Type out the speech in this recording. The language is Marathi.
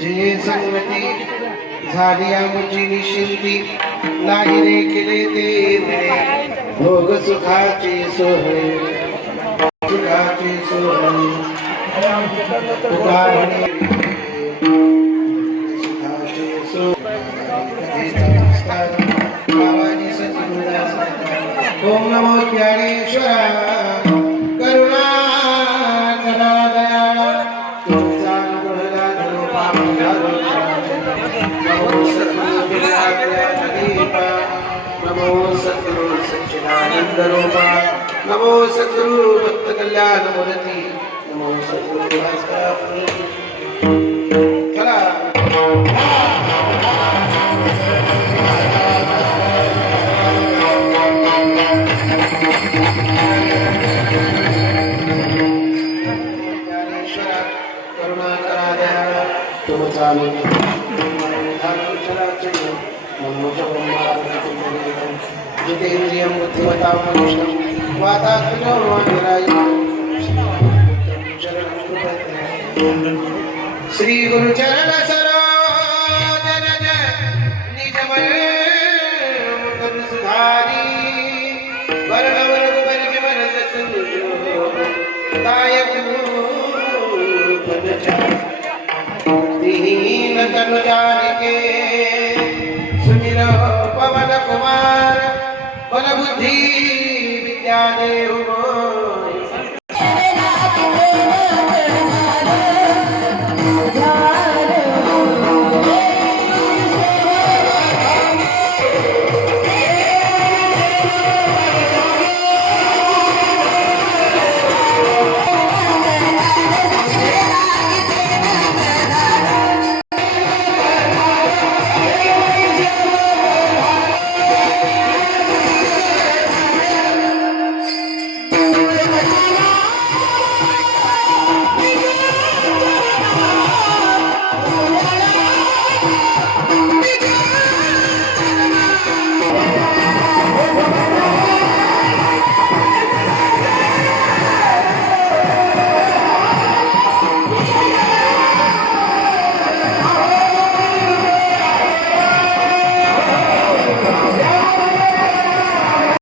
तुझे संगती झाली आमची निश्चिंती नाही रे केले ते भोग सुखाची सोहळे सुखाची सोहळे सुखाची सोहळे ओम नमो ज्ञानेश्वरा करुणा करा दया तुझा अनुग्रह धरो नमो सद्गुरु सच्चिदानंद रूपा नमो सद्गुरु भक्त कल्याण मूर्ति नमो सद्गुरु करुणा करा दया तुमचा जितेन्द्रियं बुद्धिमतां मनुष्यं वातात्मनो श्री गुरु चरण सरोज रज निजमय मुकुर सुधारी वर्ण वर्ग वर्ग वरद सुजो दायक दीन तनु जानिके सुमिरो पवन कुमार बल बुद्धि विद्या देव